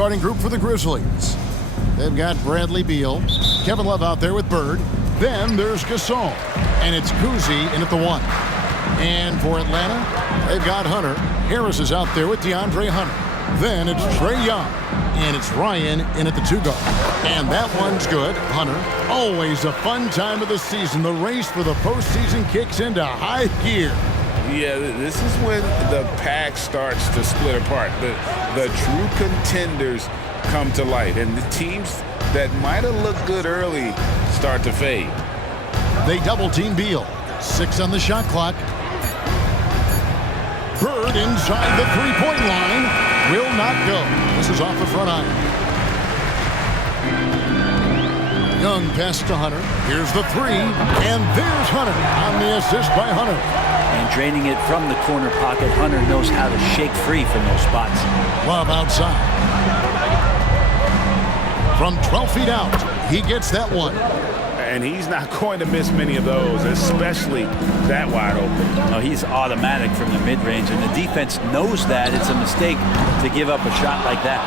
starting group for the Grizzlies. They've got Bradley Beal, Kevin Love out there with Bird. Then there's Gasol, and it's Kuzi in at the 1. And for Atlanta, they've got Hunter. Harris is out there with DeAndre Hunter. Then it's Trae Young, and it's Ryan in at the 2 guard. And that one's good. Hunter, always a fun time of the season. The race for the postseason kicks into high gear. Yeah, this is when the pack starts to split apart. The true contenders come to light, and the teams that might have looked good early start to fade. They double-team Beal. 6 on the shot clock. Bird inside the three-point line. Will not go. This is off the front iron. Young passes to Hunter. Here's the 3. And there's Hunter on the assist by Hunter. And draining it from the corner pocket, Hunter knows how to shake free from those spots. Love outside. From 12 feet out, he gets that one. And he's not going to miss many of those, especially that wide open. No, he's automatic from the mid-range, and the defense knows that it's a mistake to give up a shot like that.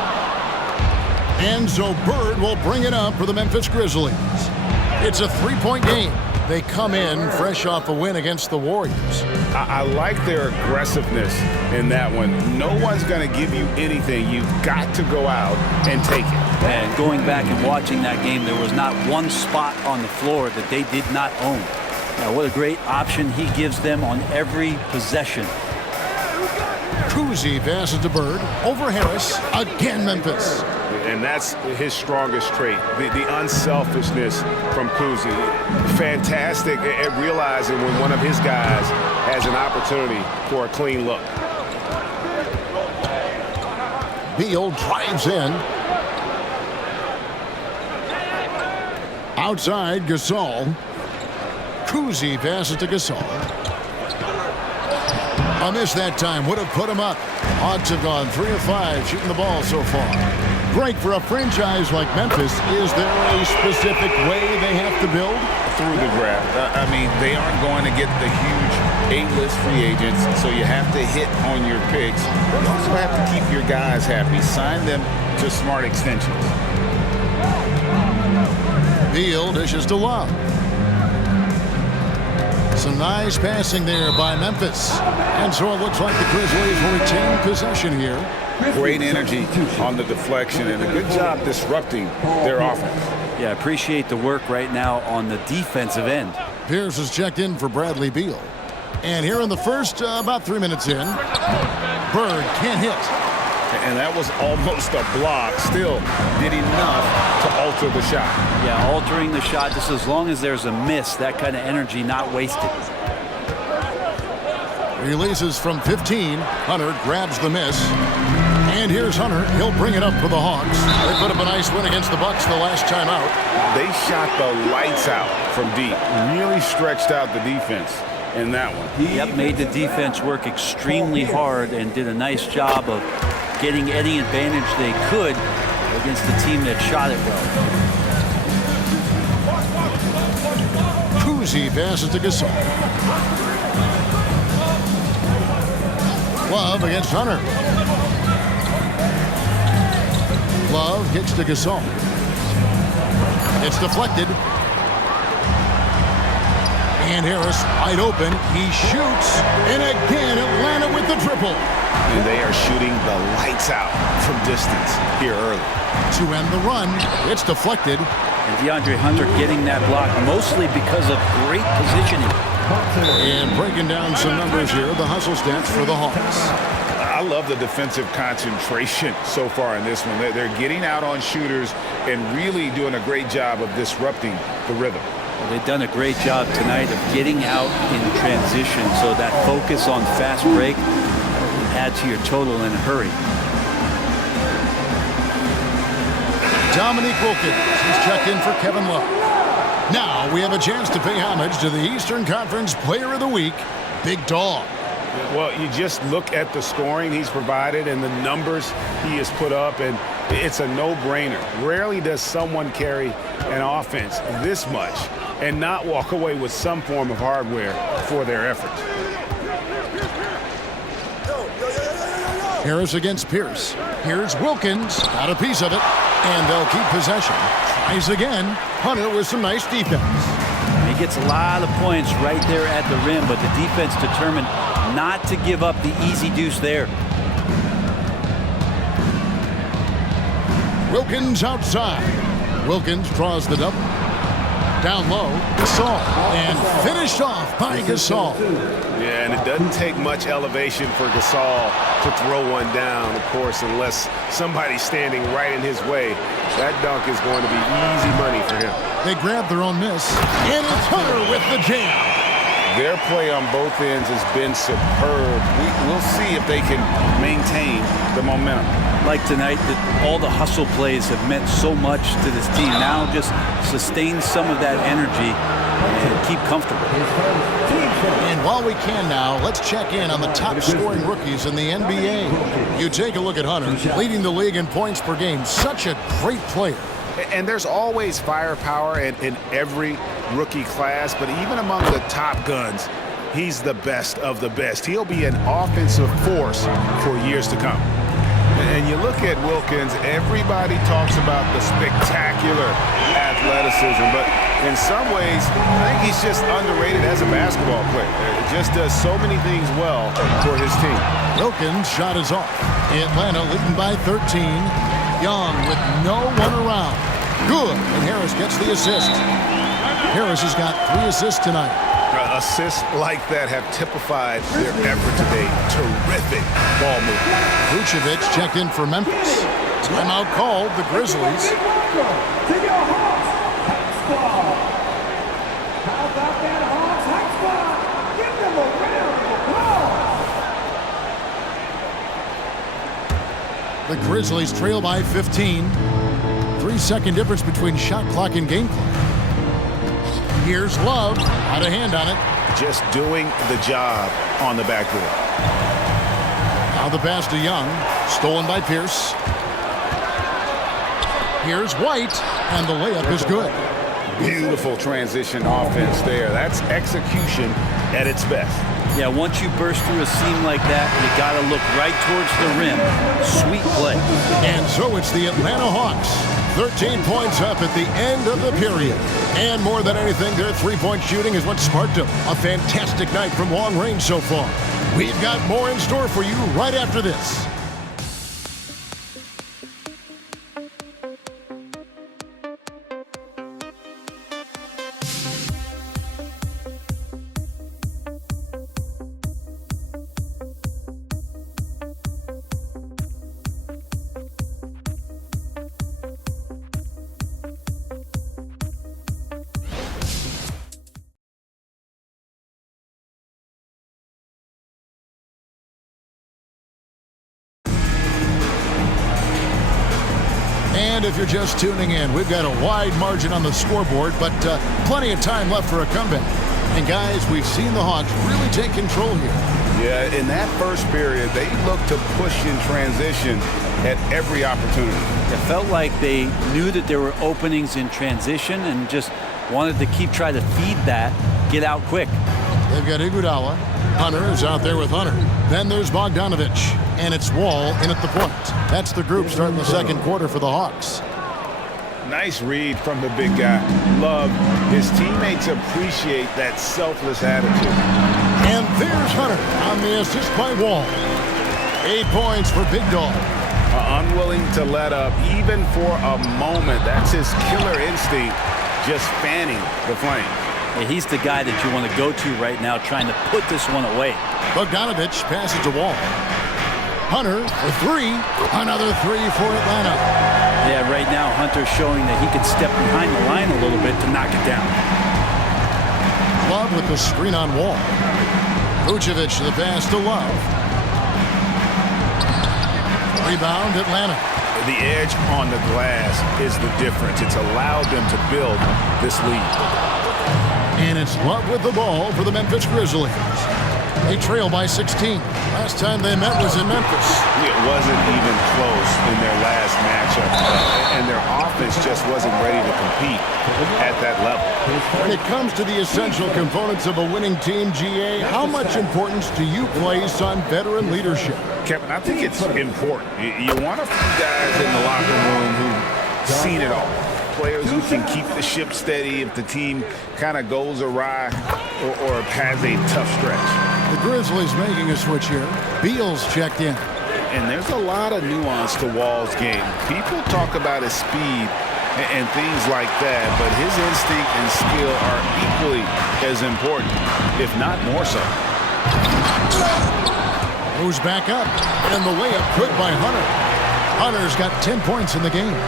And so Bird will bring it up for the Memphis Grizzlies. It's a 3-point game. They come in fresh off a win against the Warriors. I like their aggressiveness in that one. No one's going to give you anything. You've got to go out and take it. And going back and watching that game, there was not one spot on the floor that they did not own. Now, what a great option he gives them on every possession. Kuzi passes to Bird. Over Harris. Again, Memphis. And that's his strongest trait, the unselfishness from Kuzi. Fantastic at realizing when one of his guys has an opportunity for a clean look. Beal drives in. Outside, Gasol. Kuzi passes to Gasol. A miss that time would have put him up. Hawks have gone 3 of 5 shooting the ball so far. Break for a franchise like Memphis. Is there a specific way they have to build? Through the draft. I mean, they aren't going to get the huge A-list free agents, so you have to hit on your picks. You also have to keep your guys happy. Sign them to smart extensions. Beal dishes to Love. Some nice passing there by Memphis. And so it looks like the Grizzlies will retain possession here. Great energy on the deflection and a good job disrupting their offense. Yeah, appreciate the work right now on the defensive end. Pierce has checked in for Bradley Beal. And here in the first, about 3 minutes in, Bird can't hit. And that was almost a block. Still did enough to alter the shot. Yeah, altering the shot just as long as there's a miss, that kind of energy not wasted. Releases from 15. Hunter grabs the miss. And here's Hunter. He'll bring it up for the Hawks. They put up a nice win against the Bucks the last time out. They shot the lights out from deep. Really stretched out the defense in that one. Yep, made the defense work extremely hard and did a nice job of getting any advantage they could against the team that shot it well. Kuzi passes to Gasol. Love against Hunter. Love hits to Gasol. It's deflected. And Harris wide open. He shoots. And again, Atlanta with the triple. And they are shooting the lights out from distance here early. To end the run, it's deflected. And DeAndre Hunter getting that block mostly because of great positioning. And breaking down some numbers here, the hustle stats for the Hawks. I love the defensive concentration so far in this one. They're getting out on shooters and really doing a great job of disrupting the rhythm. Well, they've done a great job tonight of getting out in transition, so that focus on fast break add to your total in a hurry. Dominique Wilkins, he's checked in for Kevin Love. Now we have a chance to pay homage to the Eastern Conference Player of the Week, Big Dog. Well, you just look at the scoring he's provided and the numbers he has put up, and it's a no-brainer. Rarely does someone carry an offense this much and not walk away with some form of hardware for their efforts. Harris against Pierce. Here's Wilkins. Got a piece of it. And they'll keep possession. Tries again. Hunter with some nice defense. He gets a lot of points right there at the rim, but the defense determined not to give up the easy deuce there. Wilkins outside. Wilkins draws the double. Down low, Gasol. And finished off by Gasol. Yeah, and it doesn't take much elevation for Gasol to throw one down, of course, unless somebody's standing right in his way. That dunk is going to be easy money for him. They grab their own miss. And it's Hunter with the jam. Their play on both ends has been superb. We'll see if they can maintain the momentum. Like tonight, all the hustle plays have meant so much to this team. Now just sustain some of that energy and keep comfortable. And while we can now, let's check in on the top scoring rookies in the NBA. You take a look at Hunter, leading the league in points per game. Such a great player. And there's always firepower in every rookie class, but even among the top guns, he's the best of the best. He'll be an offensive force for years to come. And you look at Wilkins, everybody talks about the spectacular athleticism, but in some ways, I think he's just underrated as a basketball player. He just does so many things well for his team. Wilkins' shot is off. Atlanta leading by 13. Young with no one around. Good, and Harris gets the assist. Harris has got 3 assists tonight. Assists like that have typified their effort today. Terrific ball movement. Vucevic checked in for Memphis. Timeout called, the Grizzlies. The Grizzlies trail by 15. 3-second difference between shot clock and game clock. Here's Love. Out of hand on it. Just doing the job on the backboard. Now the pass to Young. Stolen by Pierce. Here's White. And the layup is good. Beautiful transition offense there. That's execution at its best. Yeah, once you burst through a seam like that, you got to look right towards the rim. Sweet play. And so it's the Atlanta Hawks. 13 points up at the end of the period. And more than anything, their three-point shooting is what sparked them. A fantastic night from long range so far. We've got more in store for you right after this. And if you're just tuning in, we've got a wide margin on the scoreboard, but plenty of time left for a comeback. And guys, we've seen the Hawks really take control here. Yeah, in that first period, they looked to push in transition at every opportunity. It felt like they knew that there were openings in transition and just wanted to keep trying to feed that, get out quick. They've got Iguodala. Hunter is out there with Hunter. Then there's Bogdanovich. And it's Wall in at the point. That's the group starting the second quarter for the Hawks. Nice read from the big guy. Love. His teammates appreciate that selfless attitude. And there's Hunter on the assist by Wall. 8 points for Big Dog. Unwilling to let up even for a moment. That's his killer instinct, just fanning the flame. Yeah, he's the guy that you want to go to right now, trying to put this one away. Bogdanovich passes to Wall. Hunter for 3. Another 3 for Atlanta. Yeah, right now Hunter's showing that he can step behind the line a little bit to knock it down. Love with the screen on Wall. Vucevic the pass to Love. Rebound Atlanta. The edge on the glass is the difference. It's allowed them to build this lead. And it's Love with the ball for the Memphis Grizzlies. They trail by 16. Last time they met was in Memphis. It wasn't even close in their last matchup. and their offense just wasn't ready to compete at that level. When it comes to the essential components of a winning team, GA, how much importance do you place on veteran leadership? Kevin, I think it's important. You want a few guys in the locker room who've seen it all. Players who can keep the ship steady if the team kind of goes awry or has a tough stretch. The Grizzlies making a switch here. Beal's checked in. And there's a lot of nuance to Wall's game. People talk about his speed and things like that, but his instinct and skill are equally as important, if not more so. Moves back up, and the layup good by Hunter. Hunter's got 10 points in the game.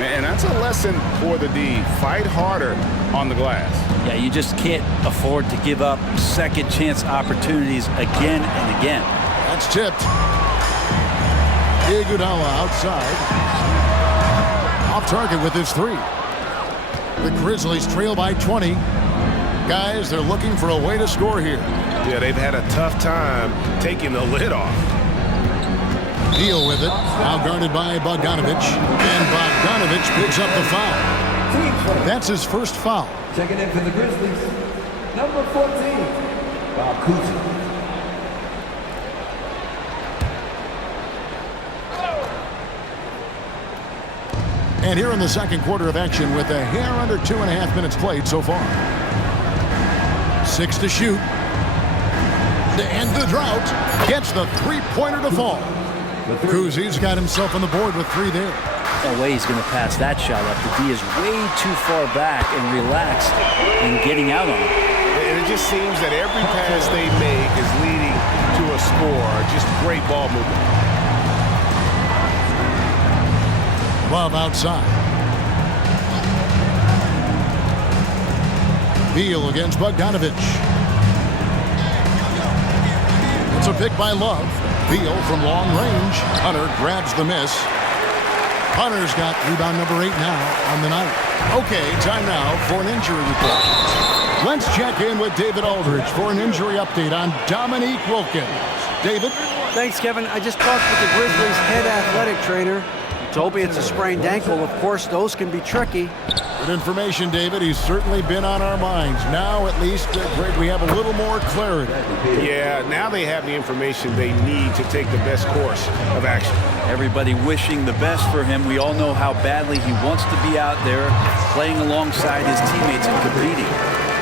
And that's a lesson for the D. Fight harder on the glass. Yeah, you just can't afford to give up second chance opportunities again and again. That's tipped. Iguodala outside. Off target with his three. The Grizzlies trail by 20. Guys, they're looking for a way to score here. Yeah, they've had a tough time taking the lid off. Deal with it. Now guarded by Bogdanovich. And Bogdanovich picks up the foul. That's his first foul. Checking in for the Grizzlies, number 14, Bob Cousy. And here in the second quarter of action with a hair under 2.5 minutes played so far. 6 to shoot. To end the drought. Gets the three-pointer to fall. Cousy's got himself on the board with 3 there. No way he's going to pass that shot up. The D is way too far back and relaxed in getting out on it. And it just seems that every pass they make is leading to a score. Just great ball movement. Love outside. Beal against Bogdanovich. It's a pick by Love. Beal from long range. Hunter grabs the miss. Hunter's got rebound number 8 now on the night. Okay, time now for an injury report. Let's check in with David Aldridge for an injury update on Dominique Wilkins. David? Thanks, Kevin. I just talked with the Grizzlies' head athletic trainer. He told me it's a sprained ankle. Of course, those can be tricky. Good information, David. He's certainly been on our minds. Now, at least, Greg, we have a little more clarity. Yeah, now they have the information they need to take the best course of action. Everybody wishing the best for him. We all know how badly he wants to be out there playing alongside his teammates and competing.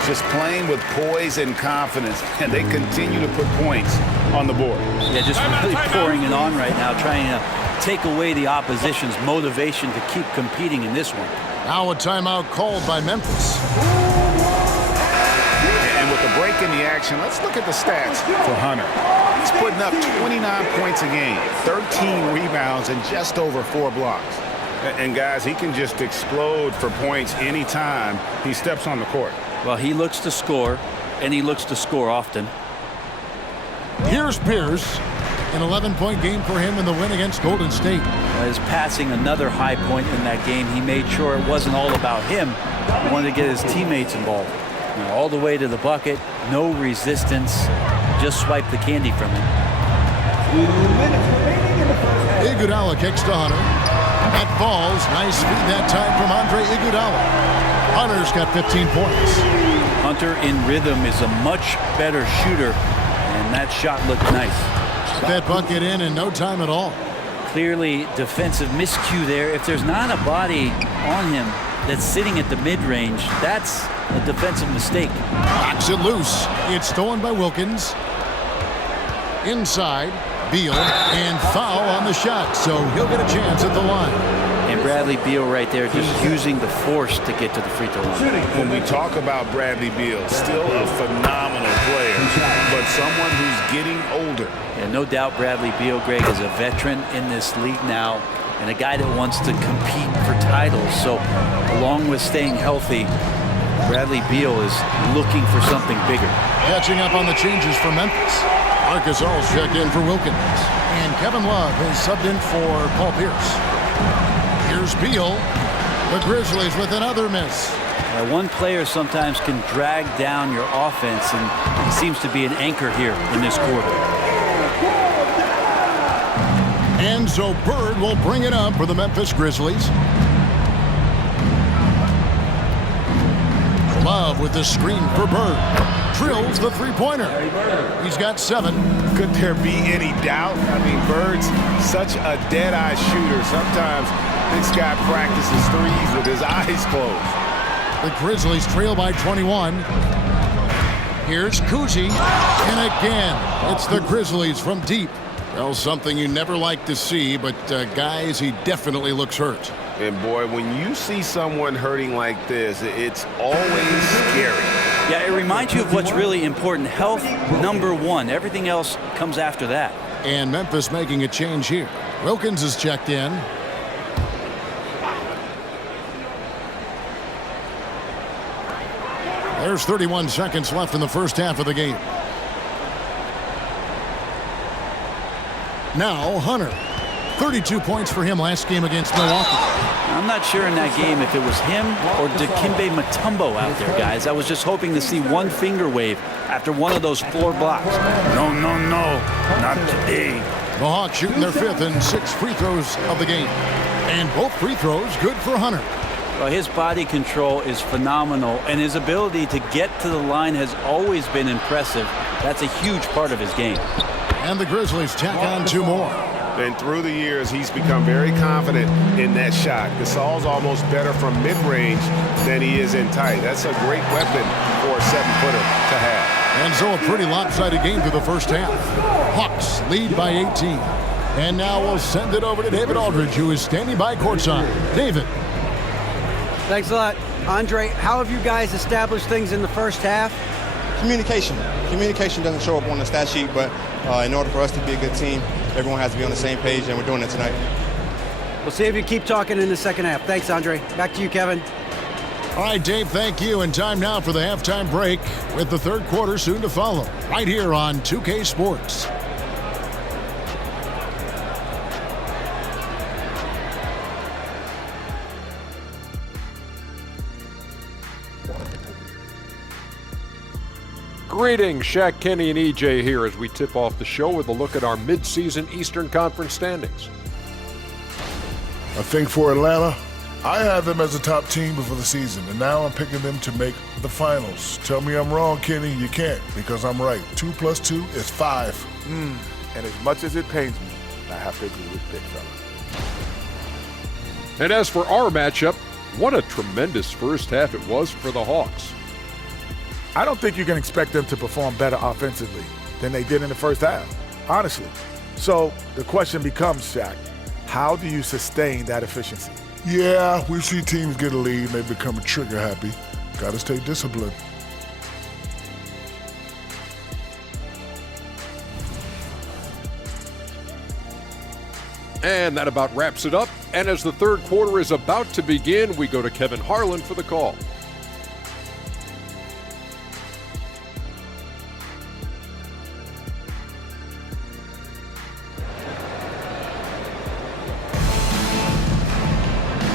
Just playing with poise and confidence, and they continue to put points on the board. Yeah, just really pouring it on right now, trying to take away the opposition's motivation to keep competing in this one. Now a timeout called by Memphis. And with the break in the action, let's look at the stats for Hunter. He's putting up 29 points a game, 13 rebounds, and just over 4 blocks. And guys, he can just explode for points anytime he steps on the court. Well, he looks to score, and he looks to score often. Here's Pierce. An 11-point game for him in the win against Golden State. His passing another high point in that game. He made sure it wasn't all about him. He wanted to get his teammates involved. All the way to the bucket, no resistance. Just swipe the candy from him. 2 minutes remaining in the first half. Iguodala kicks to Hunter. That falls. Nice feed that time from Andre Iguodala. Hunter's got 15 points. Hunter in rhythm is a much better shooter, and that shot looked nice. That bucket in no time at all. Clearly defensive miscue there. If there's not a body on him that's sitting at the mid-range, that's a defensive mistake. Knocks it loose. It's stolen by Wilkins. Inside, Beal, and foul on the shot, so he'll get a chance at the line. And Bradley Beal right there just using the force to get to the free throw line. When we talk about Bradley Beal, still a phenomenal player, but someone who's getting older. And no doubt Bradley Beal, Greg, is a veteran in this league now and a guy that wants to compete for titles. So along with staying healthy, Bradley Beal is looking for something bigger. Catching up on the changes for Memphis. Marcus All's checked in for Wilkins. And Kevin Love has subbed in for Paul Pierce. Here's Beal. The Grizzlies with another miss. One player sometimes can drag down your offense, and he seems to be an anchor here in this quarter. And so Bird will bring it up for the Memphis Grizzlies. Love with the screen for Bird. Drills the three-pointer. He's got 7. Could there be any doubt? I mean, Bird's such a dead-eye shooter. Sometimes this guy practices threes with his eyes closed. The Grizzlies trail by 21. Here's Kuzi. And again, it's the Grizzlies from deep. Well, something you never like to see, but guys, he definitely looks hurt. And boy, when you see someone hurting like this, it's always scary. Yeah, it reminds you of what's really important. Health, number one. Everything else comes after that. And Memphis making a change here. Wilkins is checked in. There's 31 seconds left in the first half of the game. Now Hunter. 32 points for him last game against Milwaukee. I'm not sure in that game if it was him or Dikembe Mutombo out there, guys. I was just hoping to see one finger wave after one of those floor blocks. No, not today. The Hawks shooting their 5th and 6th free throws of the game. And both free throws good for Hunter. Well, his body control is phenomenal, and his ability to get to the line has always been impressive. That's a huge part of his game. And the Grizzlies tack on 2 more. And through the years, he's become very confident in that shot. Gasol's almost better from mid-range than he is in tight. That's a great weapon for a 7-footer to have. And so a pretty lopsided game through the first half. Hawks lead by 18. And now we'll send it over to David Aldridge, who is standing by courtside. David. Thanks a lot. Andre, how have you guys established things in the first half? Communication. Communication doesn't show up on the stat sheet, but in order for us to be a good team, everyone has to be on the same page, and we're doing it tonight. We'll see if you keep talking in the second half. Thanks, Andre. Back to you, Kevin. All right, Dave, thank you. And time now for the halftime break with the third quarter soon to follow. Right here on 2K Sports. Greetings, Shaq, Kenny, and EJ here as we tip off the show with a look at our midseason Eastern Conference standings. I think for Atlanta, I had them as a top team before the season, and now I'm picking them to make the finals. Tell me I'm wrong, Kenny. You can't, because I'm right. 2 + 2 is 5. And as much as it pains me, I have to agree with Big Fella. And as for our matchup, what a tremendous first half it was for the Hawks. I don't think you can expect them to perform better offensively than they did in the first half, honestly. So the question becomes, Shaq, how do you sustain that efficiency? Yeah, we see teams get a lead and they become trigger happy. Got to stay disciplined. And that about wraps it up. And as the third quarter is about to begin, we go to Kevin Harlan for the call.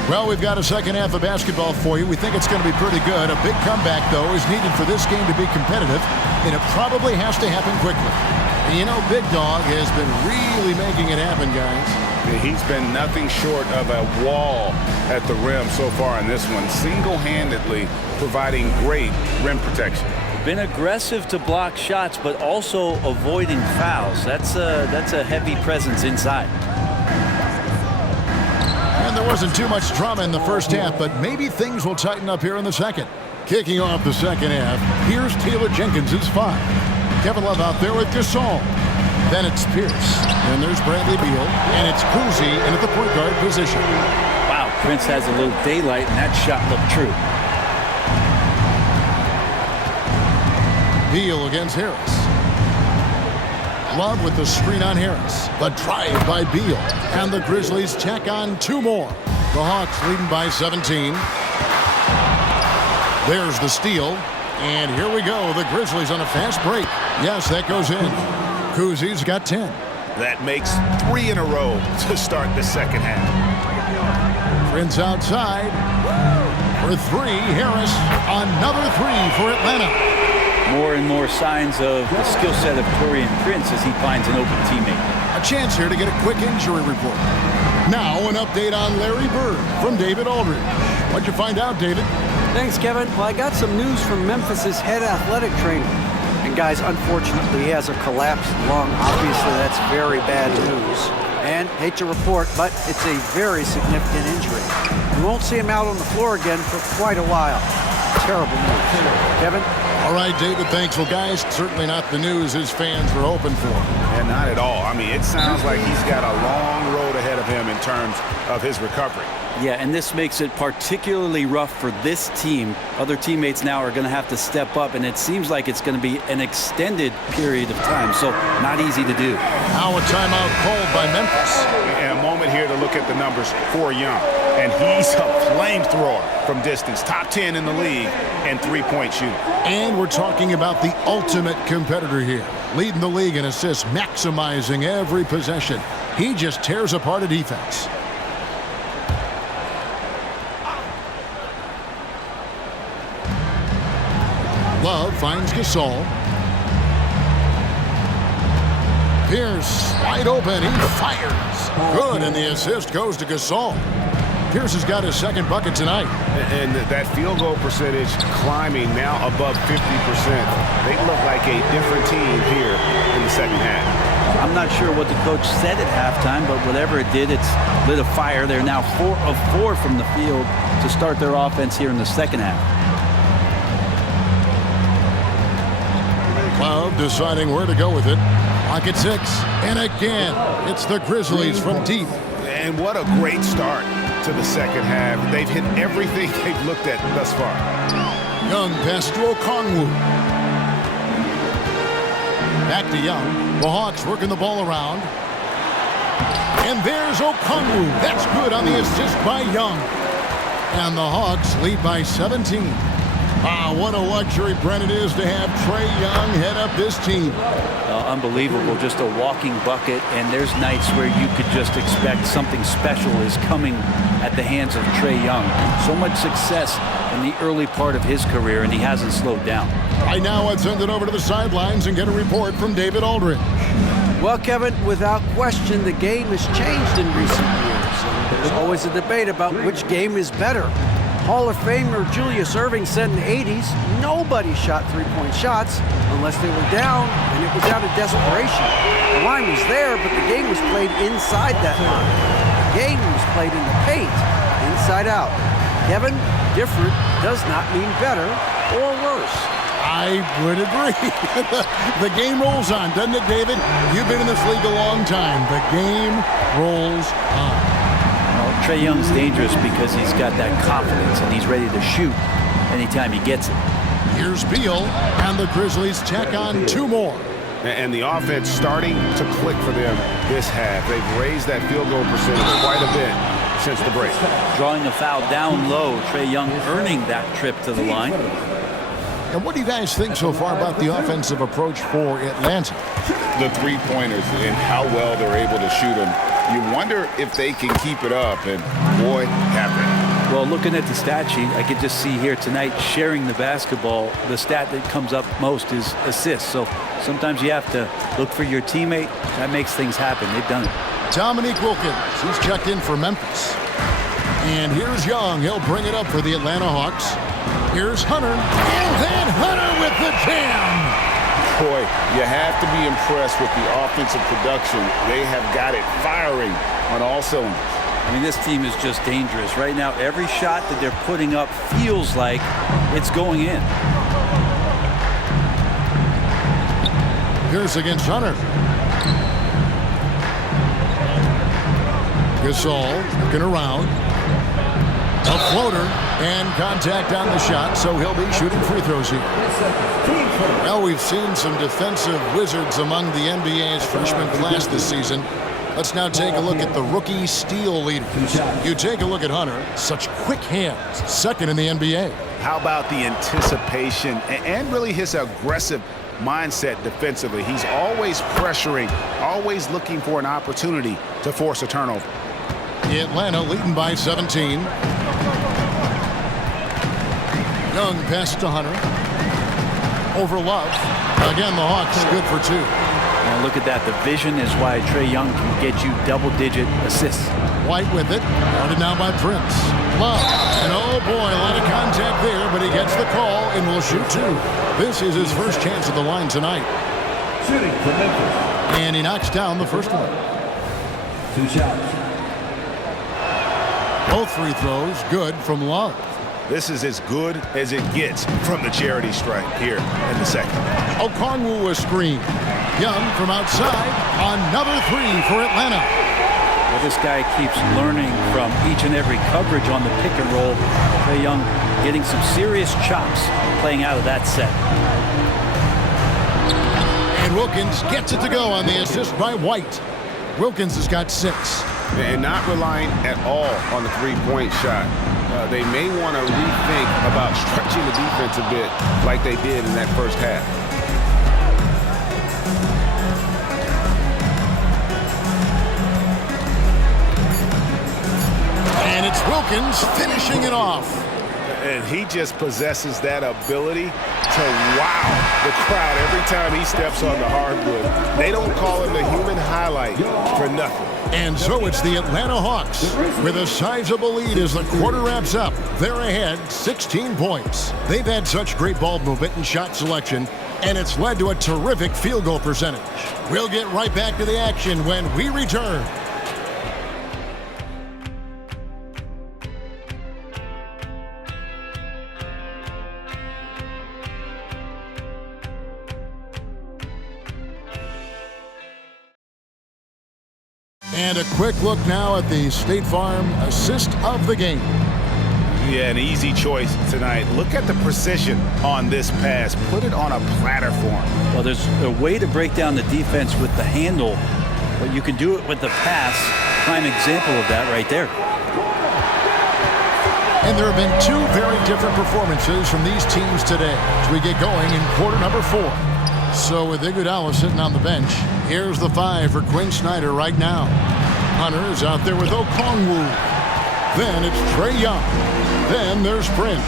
Well, we've got a second half of basketball for you. We think it's going to be pretty good. A big comeback, though, is needed for this game to be competitive, and it probably has to happen quickly. And you know, Big Dog has been really making it happen, guys. He's been nothing short of a wall at the rim so far in this one, single-handedly providing great rim protection. Been aggressive to block shots, but also avoiding fouls. That's a heavy presence inside. And there wasn't too much drama in the first half, but maybe things will tighten up here in the second. Kicking off the second half, here's Taylor Jenkins' 5. Kevin Love out there with Gasol. Then it's Pierce. And there's Bradley Beal. And it's Kuzi in at the point guard position. Wow, Prince has a little daylight, and that shot looked true. Beal against Harris. Love with the screen on Harris. The drive by Beal. And the Grizzlies tack on 2 more. The Hawks leading by 17. There's the steal. And here we go. The Grizzlies on a fast break. Yes, that goes in. Kuzi's got 10. That makes 3 in a row to start the second half. Prince outside. For 3, Harris. Another 3 for Atlanta. More and more signs of the skill set of Taurean Prince as he finds an open teammate. A chance here to get a quick injury report. Now an update on Larry Bird from David Aldridge. What'd you find out, David? Thanks, Kevin. Well, I got some news from Memphis's head athletic trainer. And guys, unfortunately, he has a collapsed lung. Obviously, that's very bad news. And hate to report, but it's a very significant injury. We won't see him out on the floor again for quite a while. Terrible news. Kevin? All right, David, thanks. Well, guys, certainly not the news his fans were hoping for. And not at all. I mean, it sounds like he's got a long road ahead of him in terms of his recovery. Yeah, and this makes it particularly rough for this team. Other teammates now are going to have to step up, and it seems like it's going to be an extended period of time, so not easy to do. Now a timeout called by Memphis. And a moment here to look at the numbers for Young. And he's a flamethrower from distance. Top 10 in the league and three-point shooting. And we're talking about the ultimate competitor here. Leading the league in assists, maximizing every possession. He just tears apart a defense. Love finds Gasol. Pierce wide open. He fires. Good, and the assist goes to Gasol. Pierce has got his second bucket tonight. And that field goal percentage climbing now above 50%. They look like a different team here in the second half. I'm not sure what the coach said at halftime, but whatever it did, it's lit a fire. They're now 4 of 4 from the field to start their offense here in the second half. Love deciding where to go with it. Pocket 6. And again, it's the Grizzlies from deep. And what a great start to the second half. They've hit everything they've looked at thus far. Young pass to Okongwu. Back to Young. The Hawks working the ball around. And there's Okongwu. That's good on the assist by Young. And the Hawks lead by 17. What a luxury, Brent, it is to have Trae Young head up this team. Unbelievable, just a walking bucket, and there's nights where you could just expect something special is coming at the hands of Trae Young. So much success in the early part of his career, and he hasn't slowed down. Right now, let's send it over to the sidelines and get a report from David Aldridge. Well, Kevin, without question, the game has changed in recent years. There's always a debate about which game is better. Hall of Famer Julius Erving said in the 80s, nobody shot three-point shots unless they were down, and it was out of desperation. The line was there, but the game was played inside that line. The game was played in the paint, inside out. Kevin, different does not mean better or worse. I would agree. The game rolls on, doesn't it, David? You've been in this league a long time. The game rolls on. Trae Young's dangerous because he's got that confidence and he's ready to shoot anytime he gets it. Here's Beal, and the Grizzlies tack on 2 more. And the offense starting to click for them this half. They've raised that field goal percentage quite a bit since the break. Drawing a foul down low, Trae Young earning that trip to the line. And what do you guys think so far about the offensive approach for Atlanta? The three-pointers and how well they're able to shoot them. You wonder if they can keep it up, and boy, happened. Well, looking at the stat sheet, I could just see here tonight sharing the basketball. The stat that comes up most is assists. So sometimes you have to look for your teammate. That makes things happen. They've done it. Dominique Wilkins, he's checked in for Memphis. And here's Young. He'll bring it up for the Atlanta Hawks. Here's Hunter. And then Hunter with the jam. Boy, you have to be impressed with the offensive production. They have got it firing on all cylinders. I mean, this team is just dangerous. Right now, every shot that they're putting up feels like it's going in. Here's against Hunter. Gasol looking around. A floater and contact on the shot, so he'll be shooting free throws here. Well, we've seen some defensive wizards among the NBA's freshman class this season. Let's now take a look at the rookie steal leaders. You take a look at Hunter, such quick hands, second in the NBA. How about the anticipation and really his aggressive mindset defensively? He's always pressuring, always looking for an opportunity to force a turnover. Atlanta leading by 17. Young pass to Hunter. Over Love. Again, the Hawks good for 2. Now look at that. The vision is why Trae Young can get you double-digit assists. White with it. Guarded now by Prince. Love. And oh boy, a lot of contact there, but he gets the call and will shoot 2. This is his first chance at the line tonight. Shooting for Memphis. And he knocks down the first one. 2 shots. Both free throws good from Love. This is as good as it gets from the charity stripe here in the second. Okongwu a screen. Young from outside. Another 3 for Atlanta. Well, this guy keeps learning from each and every coverage on the pick and roll. Trae Young getting some serious chops playing out of that set. And Wilkins gets it to go on the assist by White. Wilkins has got 6. And not relying at all on the three-point shot. They may want to rethink about stretching the defense a bit like they did in that first half. And it's Wilkins finishing it off. And he just possesses that ability to wow the crowd every time he steps on the hardwood. They don't call him the human highlight for nothing. And so it's the Atlanta Hawks with a sizable lead as the quarter wraps up. They're ahead 16 points. They've had such great ball movement and shot selection, and it's led to a terrific field goal percentage. We'll get right back to the action when we return. And a quick look now at the State Farm assist of the game. Yeah, an easy choice tonight. Look at the precision on this pass. Put it on a platter for him. Well, there's a way to break down the defense with the handle, but you can do it with the pass. Prime example of that right there. And there have been 2 very different performances from these teams today as we get going in quarter number 4. So with Iguodala sitting on the bench, here's the 5 for Quinn Snyder right now. Hunter is out there with Okongwu. Then it's Trae Young. Then there's Prince.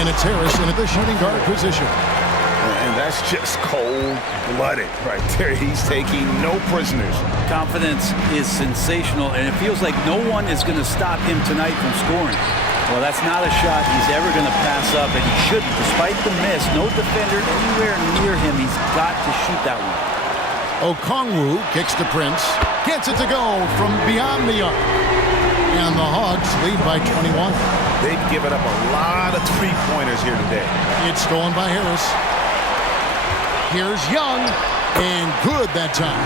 And it's Harrison at the shooting guard position. And that's just cold-blooded right there. He's taking no prisoners. Confidence is sensational, and it feels like no one is going to stop him tonight from scoring. Well, that's not a shot he's ever going to pass up, and he shouldn't. Despite the miss, no defender anywhere near him. He's got to shoot that one. Okongwu kicks to Prince. Gets it to go from beyond the arc. And the Hawks lead by 21. They've given up a lot of three-pointers here today. It's stolen by Harris. Here's Young. And good that time.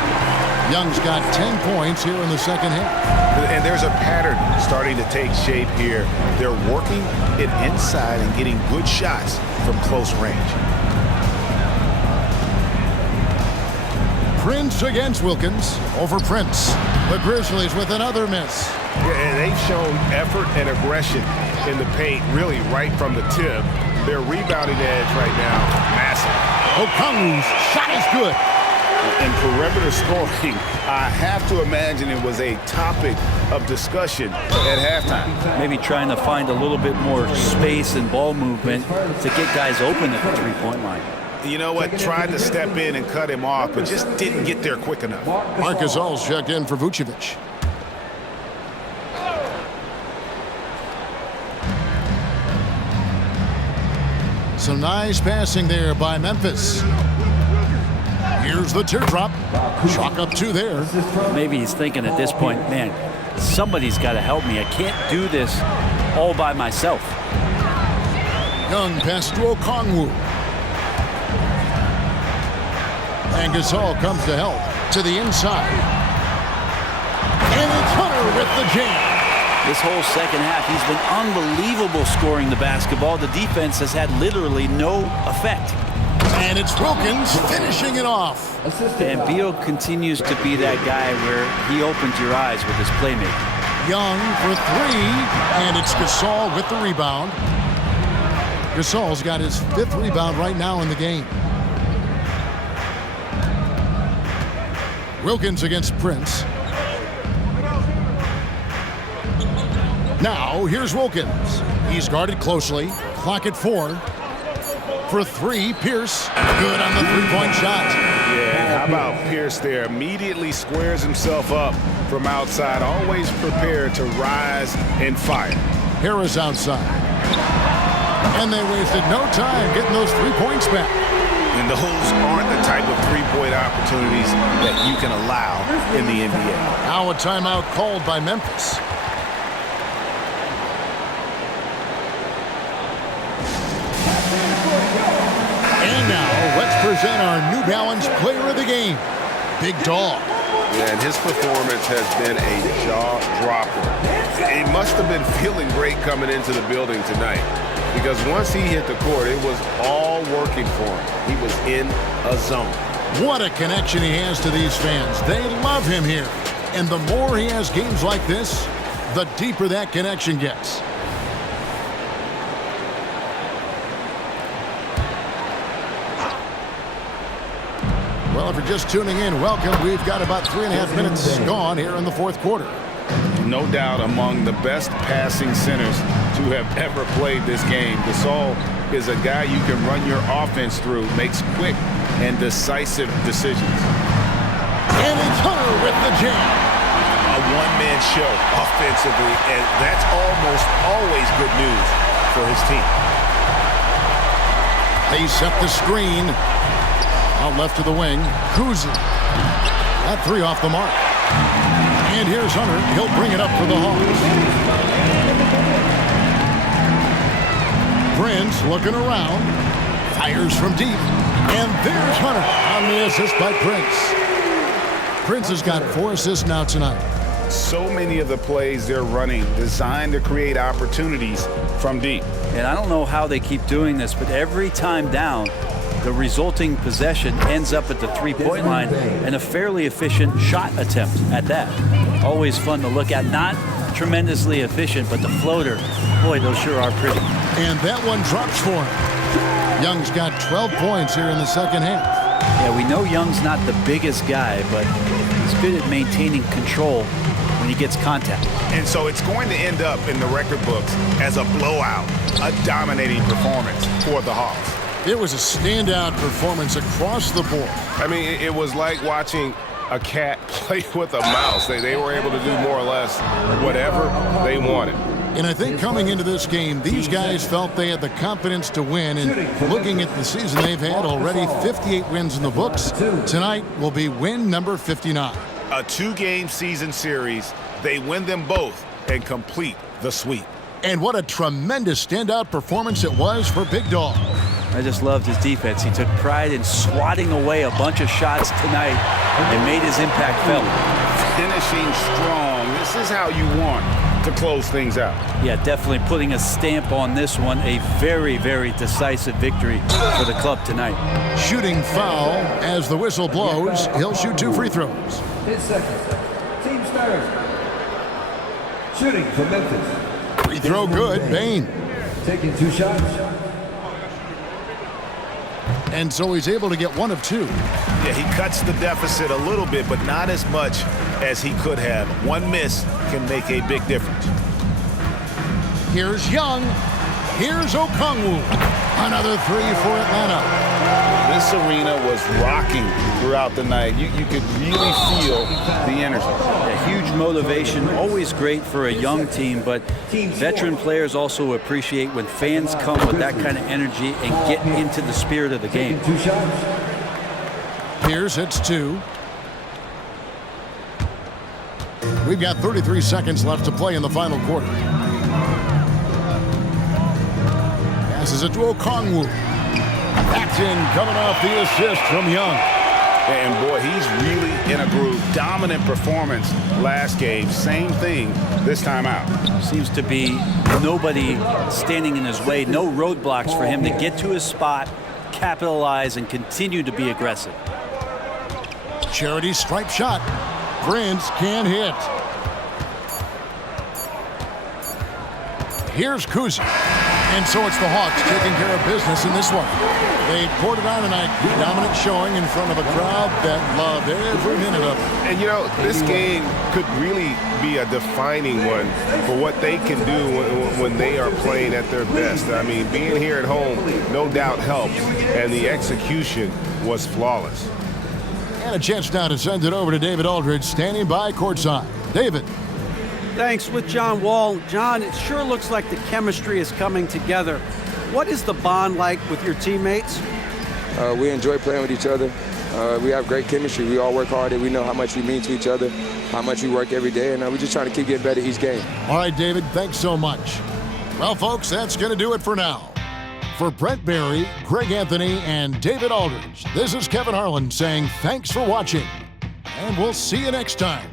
Young's got 10 points here in the second half. And there's a pattern starting to take shape here. They're working it inside and getting good shots from close range. Prince against Wilkins. Over Prince. The Grizzlies with another miss. Yeah, and they've shown effort and aggression in the paint, really right from the tip. Their rebounding edge right now, massive. Okongwu's shot is good. And perimeter scoring, I have to imagine it was a topic of discussion at halftime. Maybe trying to find a little bit more space and ball movement to get guys open at the three-point line. You know what? Tried to step in and cut him off, but just didn't get there quick enough. Marc Gasol's checked in for Vucevic. Some nice passing there by Memphis. Here's the teardrop. Chalk up 2 there. Maybe he's thinking at this point, man, somebody's got to help me. I can't do this all by myself. Young pass to Okongwu. And Gasol comes to help to the inside. And it's Hunter with the jam. This whole second half, he's been unbelievable scoring the basketball. The defense has had literally no effect. And it's Wilkins finishing it off. And Beal continues to be that guy where he opens your eyes with his playmaking. Young for 3, and it's Gasol with the rebound. Gasol's got his 5th rebound right now in the game. Wilkins against Prince. Now, here's Wilkins. He's guarded closely. Clock at 4. For 3, Pierce. Good on the three-point shot. Yeah, how about Pierce there? Immediately squares himself up from outside. Always prepared to rise and fire. Harris outside. And they wasted no time getting those 3 points back. And those aren't the type of three-point opportunities that you can allow in the NBA. Now a timeout called by Memphis. And now let's present our New Balance player of the game, Big Dog. Yeah, and his performance has been a jaw-dropper. He must have been feeling great coming into the building tonight, because once he hit the court, it was all working for him. He was in a zone. What a connection he has to these fans. They love him here. And the more he has games like this, the deeper that connection gets. Well, if you're just tuning in, welcome. We've got about 3.5 minutes gone here in the fourth quarter. No doubt among the best passing centers to have ever played this game. Gasol is a guy you can run your offense through, makes quick and decisive decisions. And it's Hunter with the jam. A one-man show offensively, and that's almost always good news for his team. They set the screen. Out left to the wing, Kuzi. That three off the mark. And here's Hunter. He'll bring it up for the Hawks. Prince looking around. Fires from deep. And there's Hunter on the assist by Prince. Prince has got 4 assists now tonight. So many of the plays they're running designed to create opportunities from deep. And I don't know how they keep doing this, but every time down, the resulting possession ends up at the three-point line and a fairly efficient shot attempt at that. Always fun to look at. Not tremendously efficient, but the floater, boy, those sure are pretty. And that one drops for him. Young's got 12 points here in the second half. Yeah, we know Young's not the biggest guy, but he's good at maintaining control when he gets contact. And so it's going to end up in the record books as a blowout, a dominating performance for the Hawks. It was a standout performance across the board. I mean, it was like watching a cat play with a mouse. They were able to do more or less whatever they wanted. And I think coming into this game, these guys felt they had the confidence to win. And looking at the season they've had, already 58 wins in the books. Tonight will be win number 59. A 2-game season series. They win them both and complete the sweep. And what a tremendous standout performance it was for Big Dog. I just loved his defense. He took pride in swatting away a bunch of shots tonight and made his impact felt. Finishing strong. This is how you want to close things out. Yeah, definitely putting a stamp on this one. A very, very decisive victory for the club tonight. Shooting foul as the whistle blows. He'll shoot 2 free throws. 10 seconds. Team starters. Shooting for Memphis. Free throw good. Bain. Taking 2 shots. And so he's able to get 1 of 2. Yeah, he cuts the deficit a little bit, but not as much as he could have. 1 miss can make a big difference. Here's Young. Here's Okongwu. Another 3 for Atlanta. This arena was rocking throughout the night. You could really feel the energy. A huge motivation, always great for a young team, but veteran players also appreciate when fans come with that kind of energy and get into the spirit of the game. 2 shots. Pierce hits 2. We've got 33 seconds left to play in the final quarter. Passes it to Okongwu. That's in, coming off the assist from Young. And boy, he's really in a groove. Dominant performance last game. Same thing this time out. Seems to be nobody standing in his way. No roadblocks for him to get to his spot, capitalize, and continue to be aggressive. Charity stripe shot. Prince can hit. Here's Kuzi. And so it's the Hawks taking care of business in this one. They poured it on tonight. Dominant showing in front of a crowd that loved every minute of it. And you know, this game could really be a defining one for what they can do when they are playing at their best. I mean, being here at home no doubt helps, and the execution was flawless. And a chance now to send it over to David Aldridge, standing by courtside. David. Thanks. With John Wall. John, it sure looks like the chemistry is coming together. What is the bond like with your teammates? We enjoy playing with each other. We have great chemistry. We all work hard, and we know how much we mean to each other, how much we work every day, and we're just trying to keep getting better each game. All right, David, thanks so much. Well, folks, that's going to do it for now. For Brent Barry, Greg Anthony, and David Aldridge, this is Kevin Harlan saying thanks for watching, and we'll see you next time.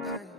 Hey.